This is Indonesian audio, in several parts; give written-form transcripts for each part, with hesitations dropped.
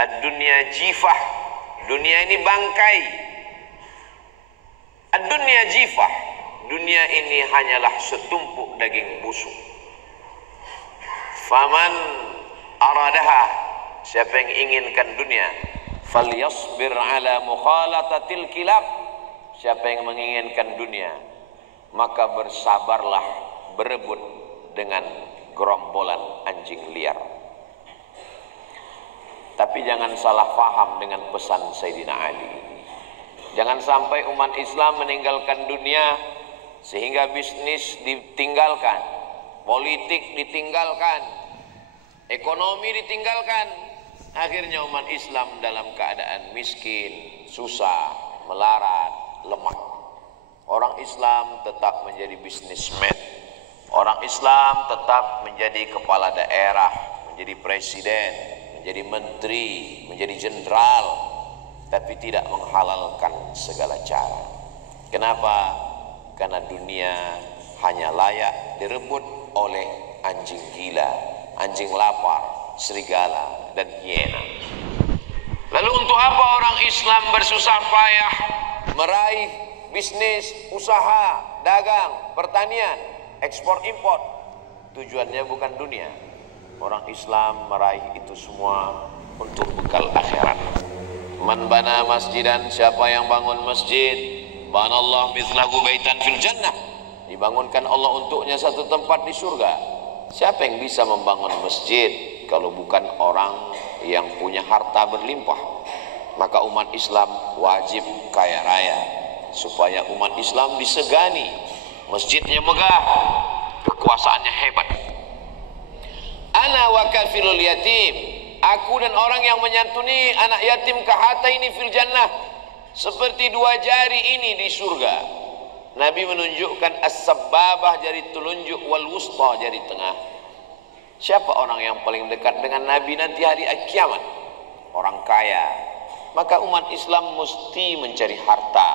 Ad-dunya jifah, dunia ini bangkai. Ad-dunya jifah, dunia ini hanyalah setumpuk daging busuk. Faman aradaha, siapa yang inginkan dunia, falyasbir ala mukhalatatil kilab, siapa yang menginginkan dunia, maka bersabarlah berebut dengan gerombolan anjing liar. Tapi jangan salah faham dengan pesan Sayyidina Ali. Jangan sampai umat Islam meninggalkan dunia sehingga bisnis ditinggalkan, politik ditinggalkan, ekonomi ditinggalkan. Akhirnya umat Islam dalam keadaan miskin, susah, melarat, lemah. Orang Islam tetap menjadi bisnismen. Orang Islam tetap menjadi kepala daerah, menjadi presiden, menjadi menteri, menjadi jenderal, tapi tidak menghalalkan segala cara. Kenapa? Karena dunia hanya layak direbut oleh anjing gila, anjing lapar, serigala, dan hiena. Lalu untuk apa orang Islam bersusah payah meraih bisnis, usaha, dagang, pertanian, ekspor impor? Tujuannya bukan dunia. Orang Islam meraih itu semua untuk bekal akhirat. Man bana masjidan, siapa yang bangun masjid, banallahu mithlahu baitan fil jannah, dibangunkan Allah untuknya satu tempat di surga. Siapa yang bisa membangun masjid kalau bukan orang yang punya harta berlimpah? Maka umat Islam wajib kaya raya supaya umat Islam disegani. Masjidnya megah, kekuasaannya hebat. Ana wa kafilul yatim, aku dan orang yang menyantuni anak yatim kahataini fil jannah, seperti dua jari ini di surga. Nabi menunjukkan as-sababah, jari telunjuk, wal wusta, jari tengah. Siapa orang yang paling dekat dengan Nabi nanti hari kiamat? Orang kaya. Maka umat Islam mesti mencari harta,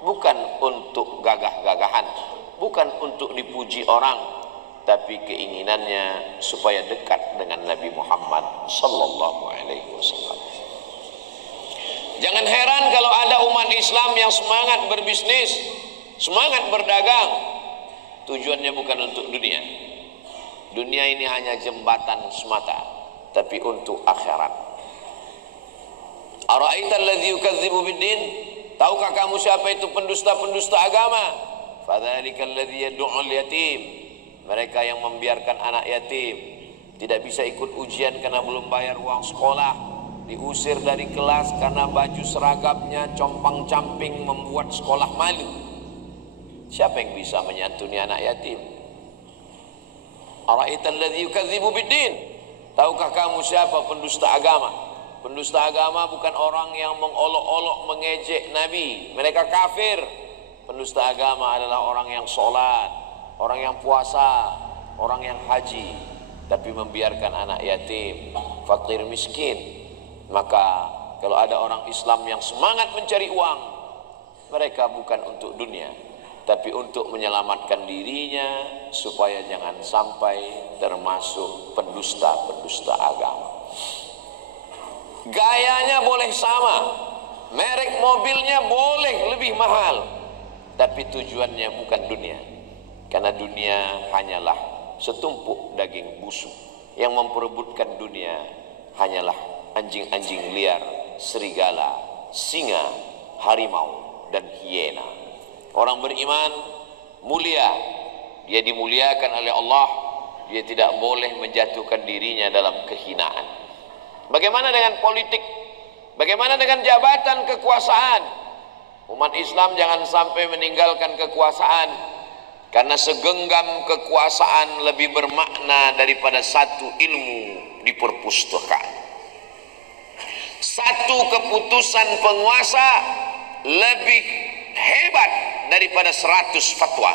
bukan untuk gagah-gagahan, bukan untuk dipuji orang, tapi keinginannya supaya dekat dengan Nabi Muhammad sallallahu alaihi wasallam. Jangan heran kalau ada umat Islam yang semangat berbisnis, semangat berdagang, tujuannya bukan untuk dunia. Dunia ini hanya jembatan semata, tapi untuk akhirat. Ara'aital ladzi yukadzibu biddin, tahukah kamu siapa itu pendusta-pendusta agama? Fadzalikal ladzi yad'ul yatim, mereka yang membiarkan anak yatim tidak bisa ikut ujian karena belum bayar uang sekolah, diusir dari kelas karena baju seragamnya compang-camping membuat sekolah malu. Siapa yang bisa menyantuni anak yatim? Ara'aital ladzi yukadzibu biddin, tahukah kamu siapa pendusta agama? Pendusta agama bukan orang yang mengolok-olok mengejek Nabi, mereka kafir. Pendusta agama adalah orang yang sholat, orang yang puasa, orang yang haji, tapi membiarkan anak yatim, fakir, miskin. Maka kalau ada orang Islam yang semangat mencari uang, mereka bukan untuk dunia, tapi untuk menyelamatkan dirinya supaya jangan sampai termasuk pendusta-pendusta agama. Gayanya boleh sama, merek mobilnya boleh lebih mahal, tapi tujuannya bukan dunia. Karena dunia hanyalah setumpuk daging busuk. Yang memperebutkan dunia hanyalah anjing-anjing liar, serigala, singa, harimau, dan hiena. Orang beriman mulia, dia dimuliakan oleh Allah, dia tidak boleh menjatuhkan dirinya dalam kehinaan. Bagaimana dengan politik? Bagaimana dengan jabatan kekuasaan? Umat Islam jangan sampai meninggalkan kekuasaan, karena segenggam kekuasaan lebih bermakna daripada satu ilmu di perpustakaan. Satu keputusan penguasa lebih hebat daripada 100 fatwa.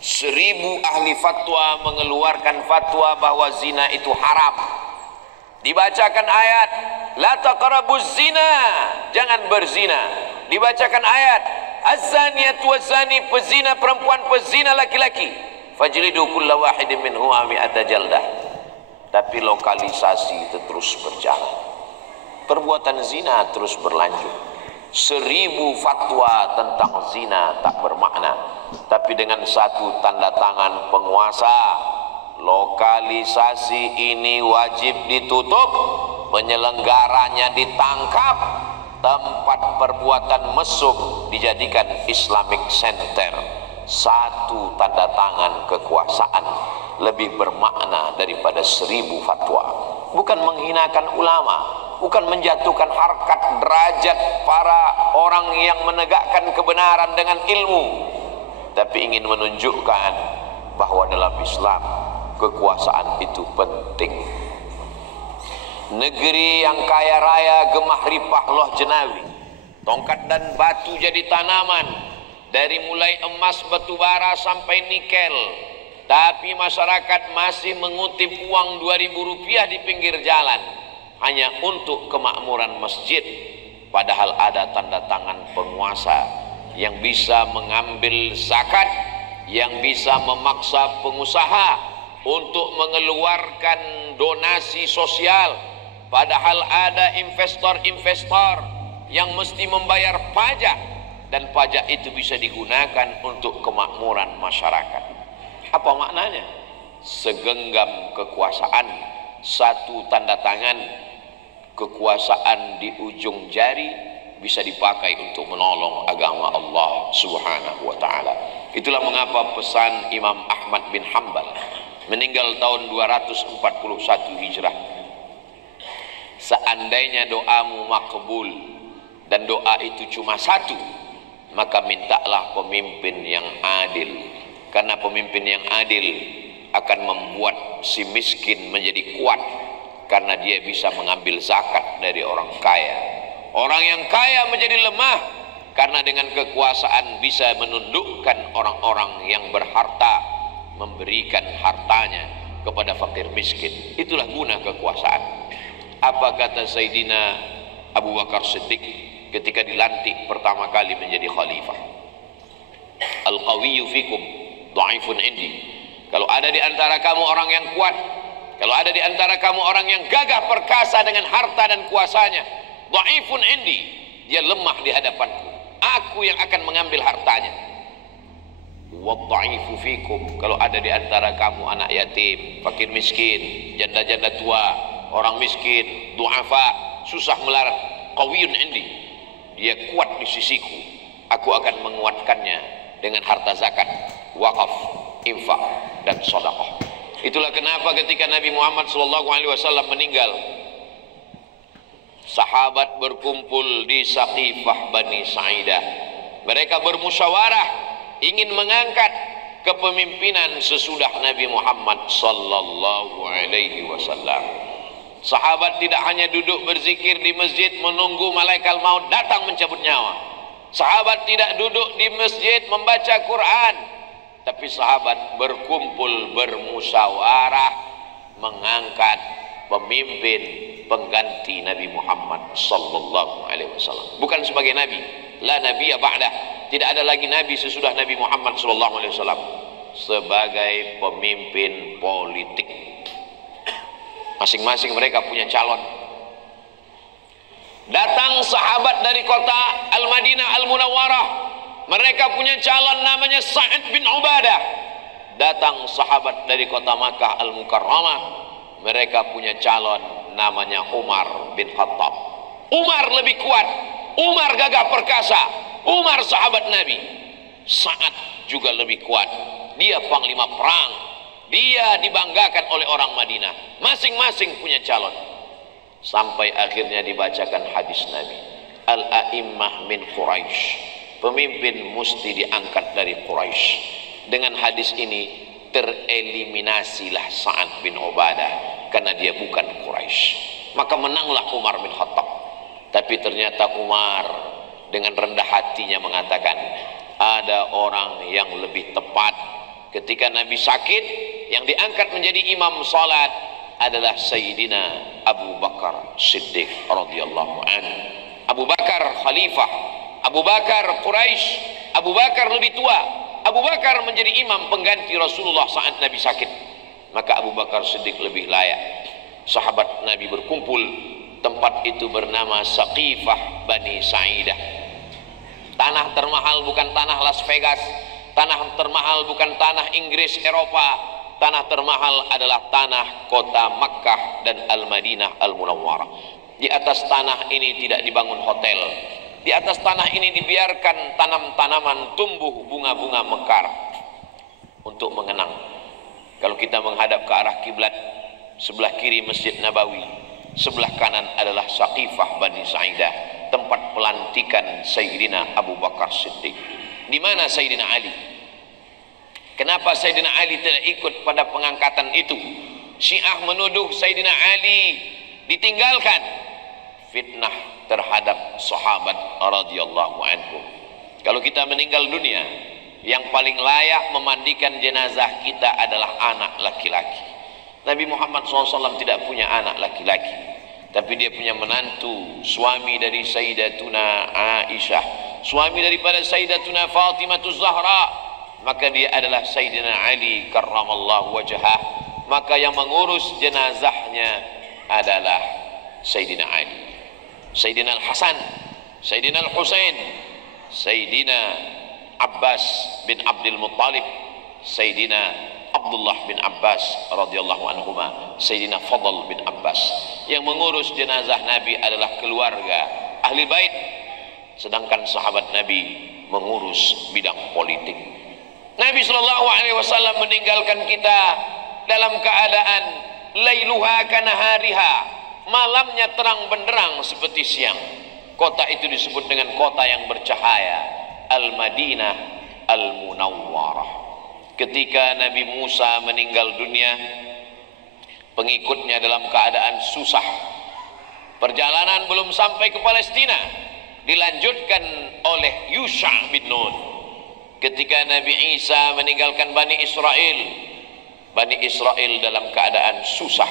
1000 ahli fatwa mengeluarkan fatwa bahwa zina itu haram. Dibacakan ayat, la taqrabuz zina, jangan berzina. Dibacakan ayat, az-zaniyatu waz-zani, pezina perempuan, pezina laki-laki, fajlidu kulla wahidin minhuma mi'ata jaldah. tapi lokalisasi itu terus berjalan. Perbuatan zina terus berlanjut. 1000 fatwa tentang zina tak bermakna, tapi dengan satu tanda tangan penguasa, lokalisasi ini wajib ditutup, penyelenggaranya ditangkap, tempat perbuatan mesum dijadikan Islamic Center. Satu tanda tangan kekuasaan lebih bermakna daripada 1000 fatwa. Bukan menghinakan ulama, bukan menjatuhkan harkat derajat para orang yang menegakkan kebenaran dengan ilmu, tapi ingin menunjukkan bahwa dalam Islam kekuasaan itu penting. Negeri yang kaya raya gemah ripah loh jenawi, tongkat dan batu jadi tanaman, dari mulai emas, batu bara sampai nikel, tapi masyarakat masih mengutip uang 2.000 rupiah di pinggir jalan hanya untuk kemakmuran masjid, padahal ada tanda tangan penguasa yang bisa mengambil zakat, yang bisa memaksa pengusaha untuk mengeluarkan donasi sosial, padahal ada investor-investor yang mesti membayar pajak, dan pajak itu bisa digunakan untuk kemakmuran masyarakat. Apa maknanya? Segenggam kekuasaan, satu tanda tangan kekuasaan di ujung jari bisa dipakai untuk menolong agama Allah Subhanahu wa taala. Itulah mengapa pesan Imam Ahmad bin Hanbal, meninggal tahun 241 Hijrah. Seandainya doamu makbul dan doa itu cuma satu, maka mintalah pemimpin yang adil, karena pemimpin yang adil akan membuat si miskin menjadi kuat, karena dia bisa mengambil zakat dari orang kaya. Orang yang kaya menjadi lemah karena dengan kekuasaan bisa menundukkan orang-orang yang berharta, memberikan hartanya kepada fakir miskin. Itulah guna kekuasaan. Apa kata Sayyidina Abu Bakar Siddiq ketika dilantik pertama kali menjadi khalifah? Al-qawiyyu fikum dha'ifun indi. Kalau ada di antara kamu orang yang kuat, kalau ada di antara kamu orang yang gagah perkasa dengan harta dan kuasanya, dha'ifun indi, dia lemah di hadapanku, aku yang akan mengambil hartanya. Wadha'ifu fikum, kalau ada di antara kamu anak yatim, fakir miskin, janda-janda tua, orang miskin, du'afa, susah melarat, qawiyun indi, dia kuat di sisiku, aku akan menguatkannya dengan harta zakat, wakaf, infak, dan sedekah. Itulah kenapa ketika Nabi Muhammad SAW meninggal, sahabat berkumpul di Saqifah Bani Sa'idah. Mereka bermusyawarah ingin mengangkat kepemimpinan sesudah Nabi Muhammad SAW. Sahabat tidak hanya duduk berzikir di masjid menunggu malaikat maut datang mencabut nyawa. Sahabat tidak duduk di masjid membaca Quran, tapi sahabat berkumpul bermusyawarah mengangkat pemimpin pengganti Nabi Muhammad sallallahu alaihi wasallam. Bukan sebagai nabi, la nabiyya ba'dah, tidak ada lagi nabi sesudah Nabi Muhammad sallallahu alaihi wasallam, sebagai pemimpin politik. Masing-masing mereka punya calon. Datang sahabat dari kota Al-Madinah Al-Munawwarah, mereka punya calon namanya Sa'ad bin Ubadah. Datang sahabat dari kota Makkah Al-Mukarramah, mereka punya calon namanya Umar bin Khattab. Umar lebih kuat, Umar gagah perkasa, Umar sahabat Nabi. Sa'ad juga lebih kuat, dia panglima perang, dia dibanggakan oleh orang Madinah. Masing-masing punya calon. Sampai akhirnya dibacakan hadis Nabi, Al-a'immah min Quraisy, pemimpin mesti diangkat dari Quraisy. Dengan hadis ini tereliminasilah Sa'ad bin Ubadah karena dia bukan Quraisy. Maka menanglah Umar bin Khattab. Tapi ternyata Umar dengan rendah hatinya mengatakan, ada orang yang lebih tepat. Ketika Nabi sakit, yang diangkat menjadi imam salat adalah Sayyidina Abu Bakar Siddiq radhiyallahu anhu. Abu Bakar khalifah, Abu Bakar Quraisy, Abu Bakar lebih tua, Abu Bakar menjadi imam pengganti Rasulullah saat Nabi sakit. Maka Abu Bakar Siddiq lebih layak sahabat Nabi berkumpul. Tempat itu bernama Saqifah Bani Sa'idah. Tanah termahal bukan tanah Las Vegas, tanah termahal bukan tanah Inggris Eropa, tanah termahal adalah tanah kota Makkah dan Al-Madinah Al-Munawwarah. Di atas tanah ini tidak dibangun hotel, di atas tanah ini dibiarkan tanam-tanaman tumbuh, bunga-bunga mekar untuk mengenang. Kalau kita menghadap ke arah kiblat, sebelah kiri Masjid Nabawi, sebelah kanan adalah Saqifah Bani Sa'idah, tempat pelantikan Sayyidina Abu Bakar Siddiq. Di mana Sayyidina Ali? Kenapa Sayyidina Ali tidak ikut pada pengangkatan itu? Syiah menuduh Sayyidina Ali ditinggalkan. Fitnah terhadap sahabat radhiyallahu anhu. Kalau kita meninggal dunia, yang paling layak memandikan jenazah kita adalah anak laki-laki. Nabi Muhammad SAW tidak punya anak laki-laki, tapi dia punya menantu, suami dari Sayyidatuna Aisyah, suami daripada Sayyidatuna Fatimah Zahra. Maka dia adalah Sayyidina Ali karramallahu wajhah. Maka yang mengurus jenazahnya adalah Sayyidina Ali, Sayyidina Al-Hasan, Sayyidina Al-Husain, Sayyidina Abbas bin Abdul Muttalib, Sayyidina Abdullah bin Abbas radhiyallahu anhuma, Sayyidina Fadl bin Abbas. Yang mengurus jenazah Nabi adalah keluarga ahli bait, sedangkan sahabat Nabi mengurus bidang politik. Nabi SAW meninggalkan kita dalam keadaan lailuha kanahariha, malamnya terang benderang seperti siang. Kota itu disebut dengan kota yang bercahaya, Al-Madinah Al-Munawwarah. Ketika Nabi Musa meninggal dunia, pengikutnya dalam keadaan susah. Perjalanan belum sampai ke Palestina, dilanjutkan oleh Yusha bin Nun. Ketika Nabi Isa meninggalkan Bani Israel dalam keadaan susah.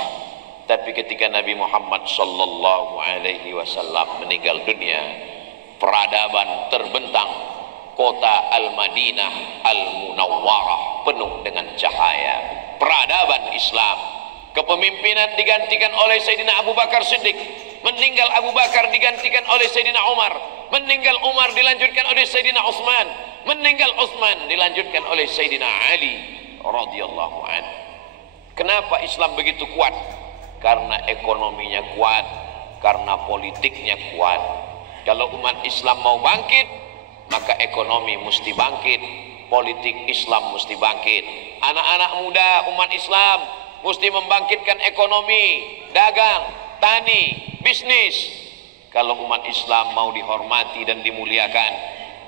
Tapi ketika Nabi Muhammad sallallahu alaihi wasallam meninggal dunia, peradaban terbentang, kota Al-Madinah Al-Munawwarah penuh dengan cahaya peradaban Islam. Kepemimpinan digantikan oleh Sayyidina Abu Bakar Siddiq, meninggal Abu Bakar digantikan oleh Sayyidina Umar, meninggal Umar dilanjutkan oleh Sayyidina Utsman, meninggal Utsman dilanjutkan oleh Sayyidina Ali radhiyallahu anhu. Kenapa Islam begitu kuat? Karena ekonominya kuat, karena politiknya kuat. Kalau umat Islam mau bangkit, maka ekonomi mesti bangkit, politik Islam mesti bangkit. Anak-anak muda umat Islam mesti membangkitkan ekonomi, dagang, tani, bisnis. Kalau umat Islam mau dihormati dan dimuliakan,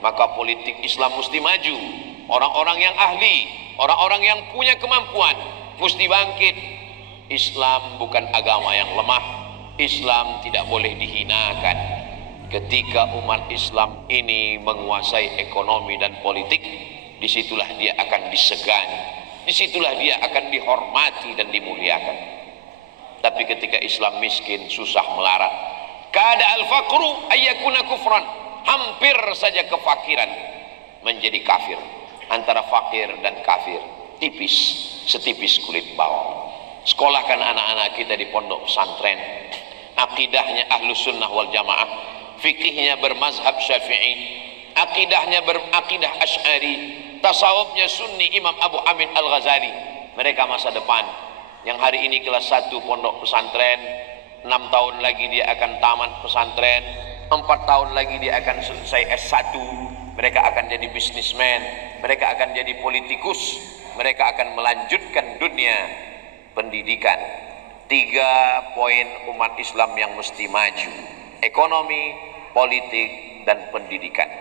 maka politik Islam mesti maju. Orang-orang yang ahli, orang-orang yang punya kemampuan mesti bangkit. Islam bukan agama yang lemah. Islam tidak boleh dihinakan. Ketika umat Islam ini menguasai ekonomi dan politik, disitulah dia akan disegani, disitulah dia akan dihormati dan dimuliakan. Tapi ketika Islam miskin, susah, melarat, kada al-faqru ayyakuna kufran, hampir saja kefakiran menjadi kafir. Antara fakir dan kafir tipis, setipis kulit bawang. Sekolahkan anak-anak kita di pondok pesantren, akidahnya Ahlus Sunnah wal Jamaah, fikihnya bermazhab Syafi'i, akidahnya berakidah Asy'ari, tasawufnya Sunni Imam Abu Hamid Al-Ghazali. Mereka masa depan. Yang hari ini kelas 1 pondok pesantren, 6 tahun lagi dia akan tamat pesantren, 4 tahun lagi dia akan selesai S1. Mereka akan jadi bisnismen, mereka akan jadi politikus, mereka akan melanjutkan dunia pendidikan. 3 poin umat Islam yang mesti maju: ekonomi, politik, dan pendidikan.